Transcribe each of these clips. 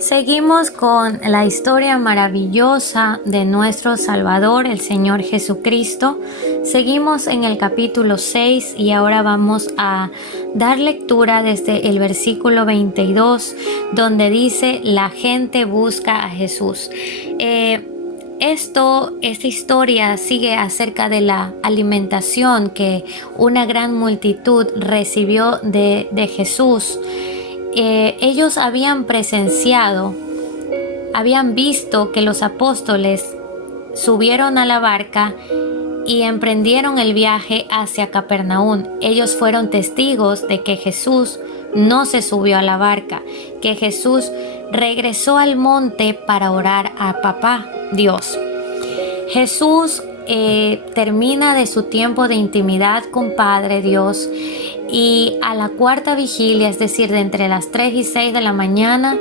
Seguimos con la historia maravillosa de nuestro Salvador, el Señor Jesucristo. Seguimos en el capítulo 6 y ahora vamos a dar lectura desde el versículo 22, donde dice: la gente busca a Jesús. Esta historia sigue acerca de la alimentación que una gran multitud recibió de Jesús. Ellos habían presenciado, habían visto que los apóstoles subieron a la barca y emprendieron el viaje hacia Capernaum. Ellos fueron testigos de que Jesús no se subió a la barca, que Jesús regresó al monte para orar a Papá Dios. Jesús termina de su tiempo de intimidad con Padre Dios y a la cuarta vigilia, es decir, de entre las 3 y 6 de la mañana,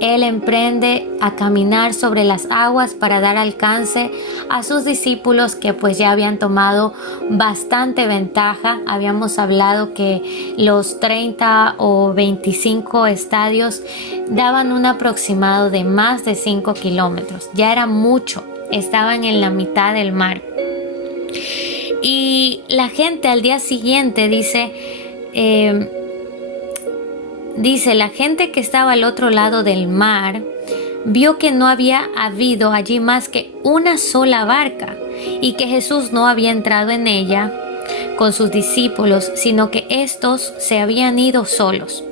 Él emprende a caminar sobre las aguas para dar alcance a sus discípulos que pues ya habían tomado bastante ventaja. Habíamos hablado que los 30 o 25 estadios daban un aproximado de más de 5 kilómetros. Ya era mucho, estaban en la mitad del mar. Y la gente al día siguiente dice, la gente que estaba al otro lado del mar vio que no había habido allí más que una sola barca y que Jesús no había entrado en ella con sus discípulos, sino que estos se habían ido solos.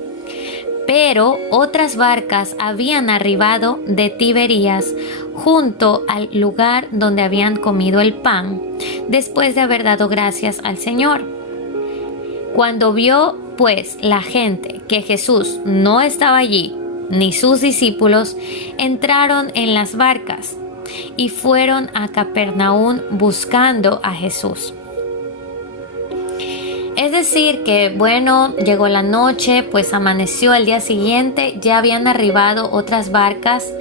Pero otras barcas habían arribado de Tiberías junto al lugar donde habían comido el pan, después de haber dado gracias al Señor. Cuando vio pues la gente que Jesús no estaba allí, ni sus discípulos, entraron en las barcas y fueron a Capernaum buscando a Jesús. Es decir que, bueno, llegó la noche, pues amaneció el día siguiente, ya habían arribado otras barcas.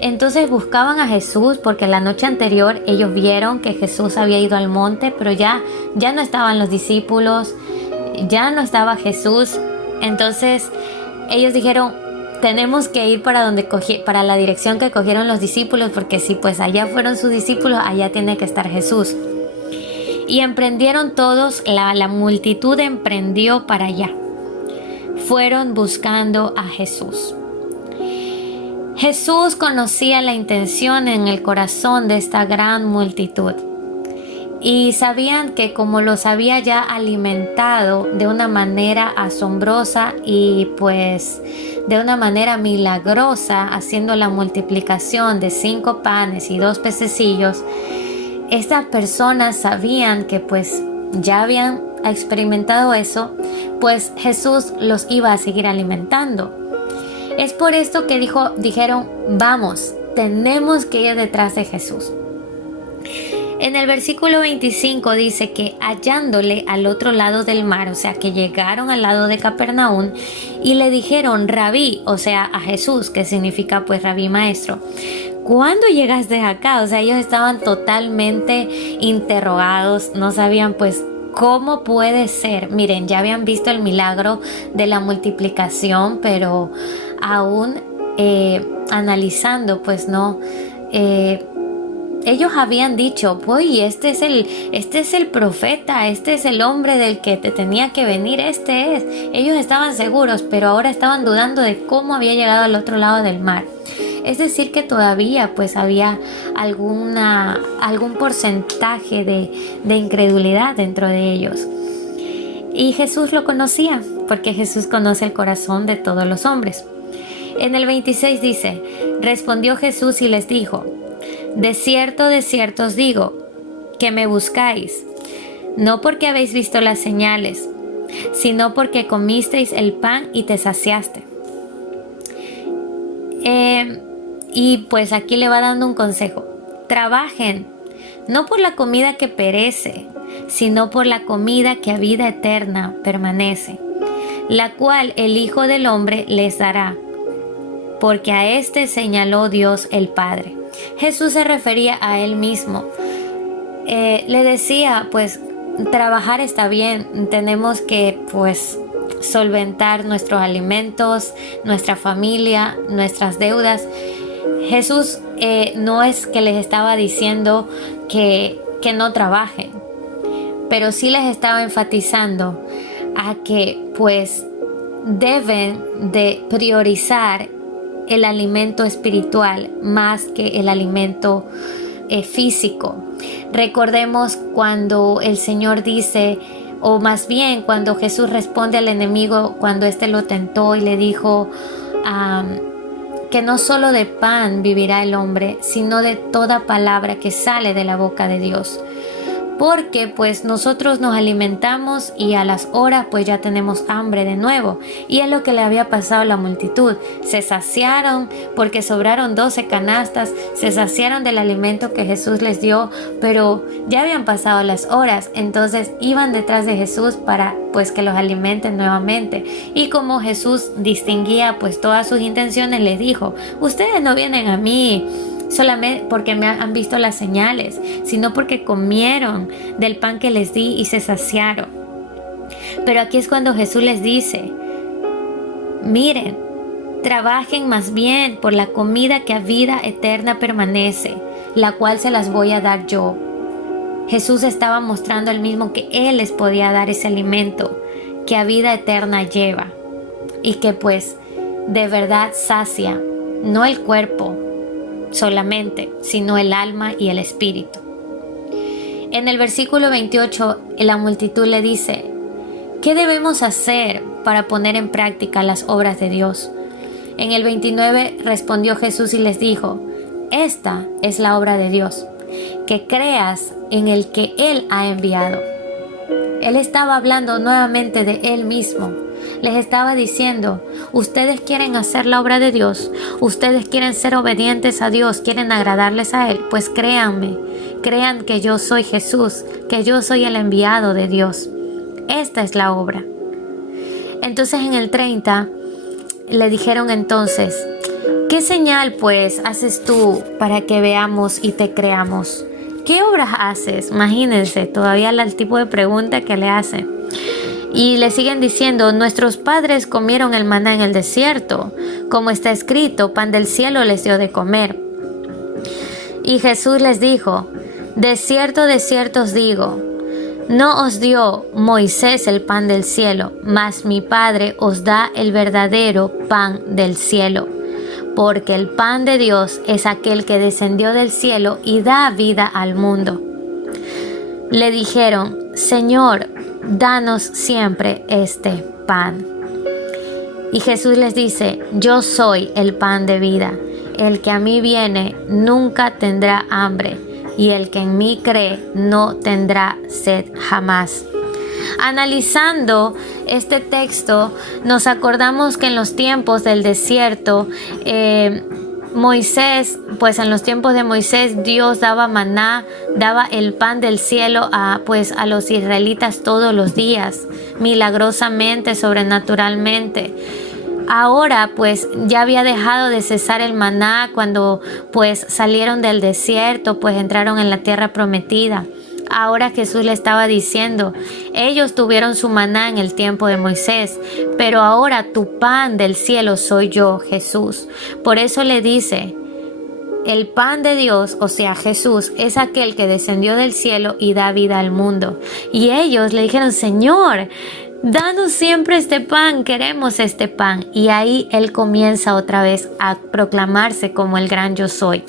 Entonces buscaban a Jesús porque la noche anterior ellos vieron que Jesús había ido al monte, pero ya no estaban los discípulos, ya no estaba Jesús. Entonces ellos dijeron: tenemos que ir para la dirección que cogieron los discípulos, porque si pues allá fueron sus discípulos, allá tiene que estar Jesús. Y emprendieron todos, la multitud emprendió para allá. Fueron buscando a Jesús. Jesús conocía la intención en el corazón de esta gran multitud. Y sabían que como los había ya alimentado de una manera asombrosa y pues de una manera milagrosa, haciendo la multiplicación de 5 panes y 2 pececillos, estas personas sabían que pues ya habían experimentado eso, pues Jesús los iba a seguir alimentando. Es por esto que dijeron: vamos, tenemos que ir detrás de Jesús. En el versículo 25 dice que hallándole al otro lado del mar, o sea que llegaron al lado de Capernaum y le dijeron: Rabí, o sea a Jesús, que significa pues Rabí, maestro, ¿cuándo llegaste acá? O sea, ellos estaban totalmente interrogados, no sabían pues cómo puede ser. Miren, ya habían visto el milagro de la multiplicación, pero aún analizando pues no... ellos habían dicho: pues este es el profeta, este es el hombre del que te tenía que venir, este es. Ellos estaban seguros, pero ahora estaban dudando de cómo había llegado al otro lado del mar. Es decir que todavía pues había algún porcentaje de incredulidad dentro de ellos. Y Jesús lo conocía, porque Jesús conoce el corazón de todos los hombres. En el 26 dice: respondió Jesús y les dijo: de cierto os digo, que me buscáis, no porque habéis visto las señales, sino porque comisteis el pan y te saciaste. Y pues aquí le va dando un consejo: trabajen, no por la comida que perece, sino por la comida que a vida eterna permanece, la cual el Hijo del Hombre les dará, porque a éste señaló Dios el Padre. Jesús se refería a él mismo. Le decía, pues, trabajar está bien, tenemos que, pues, solventar nuestros alimentos, nuestra familia, nuestras deudas. Jesús no es que les estaba diciendo que no trabajen, pero sí les estaba enfatizando a que pues deben de priorizar el alimento espiritual más que el alimento físico. Recordemos cuando el Señor dice, o más bien cuando Jesús responde al enemigo cuando éste lo tentó y le dijo que no solo de pan vivirá el hombre, sino de toda palabra que sale de la boca de Dios. Porque pues nosotros nos alimentamos y a las horas pues ya tenemos hambre de nuevo, y es lo que le había pasado a la multitud. Se saciaron porque sobraron 12 canastas, se saciaron del alimento que Jesús les dio, pero ya habían pasado las horas, entonces iban detrás de Jesús para pues que los alimenten nuevamente. Y como Jesús distinguía pues todas sus intenciones, les dijo: ustedes no vienen a mí solamente porque me han visto las señales, sino porque comieron del pan que les di y se saciaron. Pero aquí es cuando Jesús les dice: miren, trabajen más bien por la comida que a vida eterna permanece, la cual se las voy a dar yo. Jesús estaba mostrando al mismo que Él les podía dar ese alimento que a vida eterna lleva y que pues de verdad sacia, no el cuerpo solamente, sino el alma y el espíritu. En el versículo 28, la multitud le dice: ¿qué debemos hacer para poner en práctica las obras de Dios? En el 29 respondió Jesús y les dijo: esta es la obra de Dios, que creas en el que Él ha enviado. Él estaba hablando nuevamente de Él mismo. Les estaba diciendo: ustedes quieren hacer la obra de Dios, ustedes quieren ser obedientes a Dios, quieren agradarles a Él, pues créanme, crean que yo soy Jesús, que yo soy el enviado de Dios. Esta es la obra. Entonces en el 30 le dijeron entonces: ¿qué señal pues haces tú para que veamos y te creamos? ¿Qué obras haces? Imagínense todavía el tipo de pregunta que le hacen. Y le siguen diciendo: nuestros padres comieron el maná en el desierto, como está escrito, pan del cielo les dio de comer. Y Jesús les dijo: de cierto os digo, no os dio Moisés el pan del cielo, mas mi Padre os da el verdadero pan del cielo. Porque el pan de Dios es aquel que descendió del cielo y da vida al mundo. Le dijeron: Señor, danos siempre este pan. Y Jesús les dice: yo soy el pan de vida. El que a mí viene nunca tendrá hambre, y el que en mí cree no tendrá sed jamás. Analizando este texto, nos acordamos que en los tiempos del desierto, Moisés, pues en los tiempos de Moisés, Dios daba maná, daba el pan del cielo a los israelitas todos los días, milagrosamente, sobrenaturalmente. Ahora pues ya había dejado de cesar el maná cuando pues salieron del desierto, pues entraron en la tierra prometida. Ahora Jesús le estaba diciendo: ellos tuvieron su maná en el tiempo de Moisés, pero ahora tu pan del cielo soy yo, Jesús. Por eso le dice: el pan de Dios, o sea Jesús, es aquel que descendió del cielo y da vida al mundo. Y ellos le dijeron: Señor, danos siempre este pan, queremos este pan. Y ahí Él comienza otra vez a proclamarse como el gran yo soy.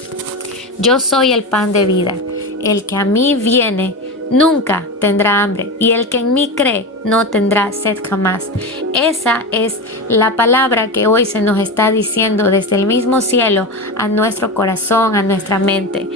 Yo soy el pan de vida. El que a mí viene nunca tendrá hambre, y el que en mí cree no tendrá sed jamás. Esa es la palabra que hoy se nos está diciendo desde el mismo cielo a nuestro corazón, a nuestra mente.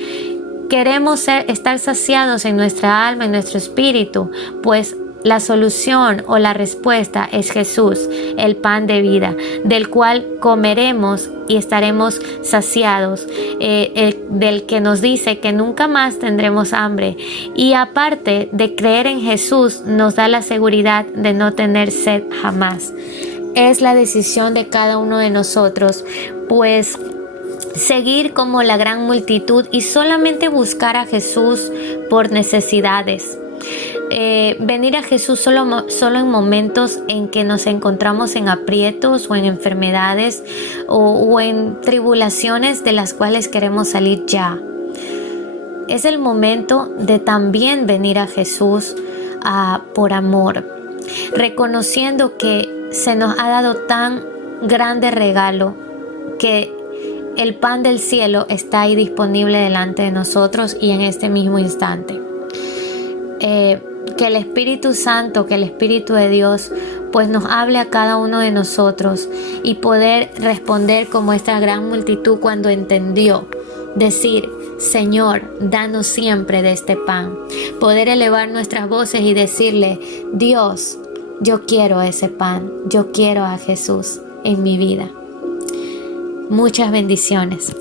Queremos estar saciados en nuestra alma, en nuestro espíritu, pues la solución o la respuesta es Jesús, el pan de vida, del cual comeremos y estaremos saciados, del que nos dice que nunca más tendremos hambre. Y aparte de creer en Jesús, nos da la seguridad de no tener sed jamás. Es la decisión de cada uno de nosotros, pues seguir como la gran multitud y solamente buscar a Jesús por necesidades. venir a Jesús solo en momentos en que nos encontramos en aprietos o en enfermedades o en tribulaciones de las cuales queremos salir ya. Es el momento de también venir a Jesús por amor, reconociendo que se nos ha dado tan grande regalo, que el pan del cielo está ahí disponible delante de nosotros y en este mismo instante. Que el Espíritu Santo, que el Espíritu de Dios, pues nos hable a cada uno de nosotros y poder responder como esta gran multitud cuando entendió, decir: Señor, danos siempre de este pan. Poder elevar nuestras voces y decirle: Dios, yo quiero ese pan, yo quiero a Jesús en mi vida. Muchas bendiciones.